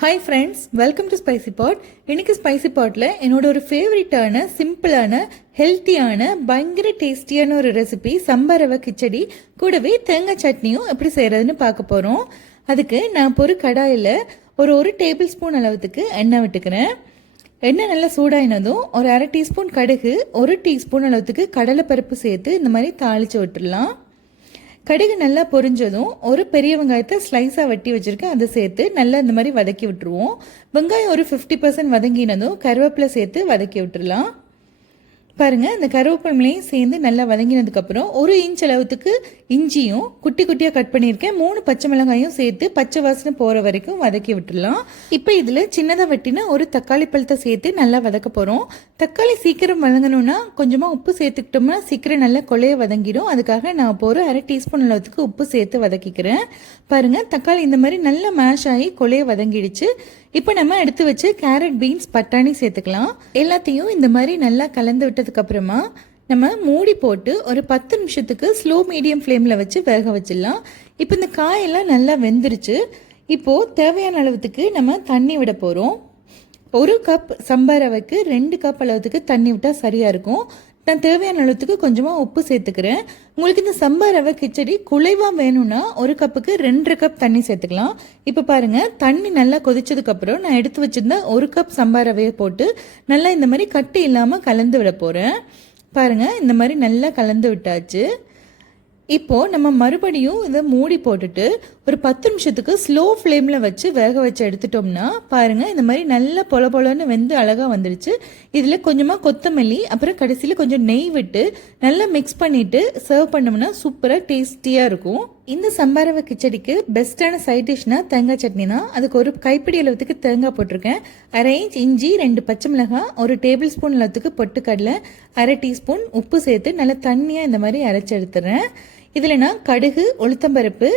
Hi friends, welcome to Spicy Pot. இன்னைக்கு Spicy பாட்டில் என்னோட ஒரு ஃபேவரட்டான சிம்பிளான ஹெல்த்தியான பயங்கர டேஸ்டியான ஒரு ரெசிபி சம்பா ரவை கிச்சடி கூடவே தேங்காய் சட்னியும் எப்படி செய்கிறதுன்னு பார்க்க போகிறோம். அதுக்கு நான் ஒரு கடாயில் ஒரு டேபிள் ஸ்பூன் அளவுக்கு எண்ணெய் விட்டுக்கிறேன். எண்ணெய் நல்லா சூடாயினதும் ஒரு அரை டீஸ்பூன் கடுகு, 1 டீஸ்பூன் அளவுக்கு கடலைப்பருப்பு சேர்த்து இந்த மாதிரி தாளித்து விட்டுடலாம். கடுகு நல்லா பொரிஞ்சதும் ஒரு பெரிய வெங்காயத்தை ஸ்லைஸாக வெட்டி வச்சுருக்கேன், அதை சேர்த்து நல்லா இந்த மாதிரி வதக்கி விட்டுருவோம். வெங்காயம் ஒரு 50% வதங்கினதும் கருவேப்பிலை சேர்த்து வதக்கி விட்டுடலாம். பாருங்கள், இந்த கருவேப்பிலையும் சேர்ந்து நல்லா வதங்கினதுக்கப்புறம் 1 இன்ச் அளவுக்கு இஞ்சியும் குட்டி குட்டியாக கட் பண்ணியிருக்கேன், 3 பச்சை மிளகாயும் சேர்த்து பச்சை வாசனை போகிற வரைக்கும் வதக்கி விட்டுடலாம். இப்போ இதில் சின்னதாக வெட்டின ஒரு தக்காளி பழத்தை சேர்த்து நல்லா வதக்க போகிறோம். தக்காளி சீக்கிரம் வதங்கணும்னா கொஞ்சமாக உப்பு சேர்த்துக்கிட்டோம்னா சீக்கிரம் நல்லா கொலைய வதங்கிடும். அதுக்காக நான் இப்போ ஒரு அரை டீஸ்பூன் அளவுக்கு உப்பு சேர்த்து வதக்கிக்கிறேன். பாருங்கள், தக்காளி இந்த மாதிரி நல்லா மேஷ் ஆகி கொலைய வதங்கிடுச்சு. இப்போ நம்ம எடுத்து வச்சு கேரட், பீன்ஸ், பட்டாணி சேர்த்துக்கலாம். எல்லாத்தையும் இந்த மாதிரி நல்லா கலந்து விட்டதுக்கு அப்புறமா நம்ம மூடி போட்டு ஒரு 10 நிமிஷத்துக்கு ஸ்லோ மீடியம் ஃப்ளேமில் வச்சு வேக வச்சிடலாம். இப்போ இந்த காயெல்லாம் நல்லா வெந்துருச்சு. இப்போது தேவையான அளவுக்கு நம்ம தண்ணி விட போகிறோம். 1 கப் சம்பா ரவைக்கு 2 கப் அளவுக்கு தண்ணி விட்டால் சரியாக இருக்கும். நான் தேவையான அளவுக்கு கொஞ்சமாக உப்பு சேர்த்துக்கிறேன். உங்களுக்கு இந்த சம்பா ரவை கிச்சடி குழைவாக வேணும்னா 1 கப்புக்கு 2.5 கப் தண்ணி சேர்த்துக்கலாம். இப்போ பாருங்கள், தண்ணி நல்லா கொதிச்சதுக்கப்புறம் நான் எடுத்து வச்சுருந்த 1 கப் சம்பா ரவையை போட்டு நல்லா இந்த மாதிரி கட்டி இல்லாமல் கலந்து விட போகிறேன். பாருங்கள், இந்த மாதிரி நல்லா கலந்து விட்டாச்சு. இப்போது நம்ம மறுபடியும் இதை மூடி போட்டுட்டு ஒரு 10 நிமிஷத்துக்கு ஸ்லோ ஃப்ளேமில் வச்சு வேக வச்சு எடுத்துட்டோம்னா பாருங்கள், இந்த மாதிரி நல்லா பொலன்னு வெந்து அழகாக வந்துடுச்சு. இதில் கொஞ்சமாக கொத்தமல்லி, அப்புறம் கடைசியில் கொஞ்சம் நெய் விட்டு நல்லா மிக்ஸ் பண்ணிவிட்டு சர்வ் பண்ணோம்னா சூப்பராக டேஸ்டியாக இருக்கும். இந்த சம்பா ரவை கிச்சடிக்கு பெஸ்ட்டான சைட் டிஷ்னா தேங்காய் சட்னி தான். அதுக்கு ஒரு கைப்பிடி அளவுக்கு தேங்காய் போட்டிருக்கேன், 1/2 இன்ச் இஞ்சி, 2 பச்சை மிளகாய், 1 டேபிள் ஸ்பூன் அளவுக்கு பொட்டுக்கடலை, 1/2 டீஸ்பூன் உப்பு சேர்த்து நல்லா தண்ணியாக இந்த மாதிரி அரைச்சி எடுத்துடுறேன். இதில் நான் கடுகு, உளுத்தம்பருப்பு,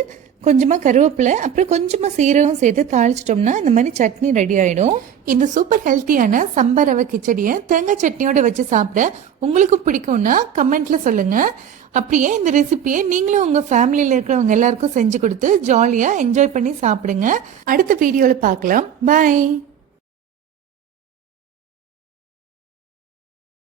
கொஞ்சமாக கருவேப்பிலை, அப்புறம் கொஞ்சமாக சீரகம் சேர்த்து தாளிச்சிட்டோம்னா இந்த மாதிரி சட்னி ரெடி ஆகிடும். இந்த சூப்பர் ஹெல்த்தியான சம்பா ரவை கிச்சடியை தேங்காய் சட்னியோட வச்சு சாப்பிட உங்களுக்கு பிடிக்கும்னா கமெண்ட்டில் சொல்லுங்கள். அப்படியே இந்த ரெசிபியை நீங்களும் உங்கள் ஃபேமிலியில் இருக்கிறவங்க எல்லாருக்கும் செஞ்சு கொடுத்து ஜாலியாக என்ஜாய் பண்ணி சாப்பிடுங்க. அடுத்த வீடியோவில் பார்க்கலாம். பாய்.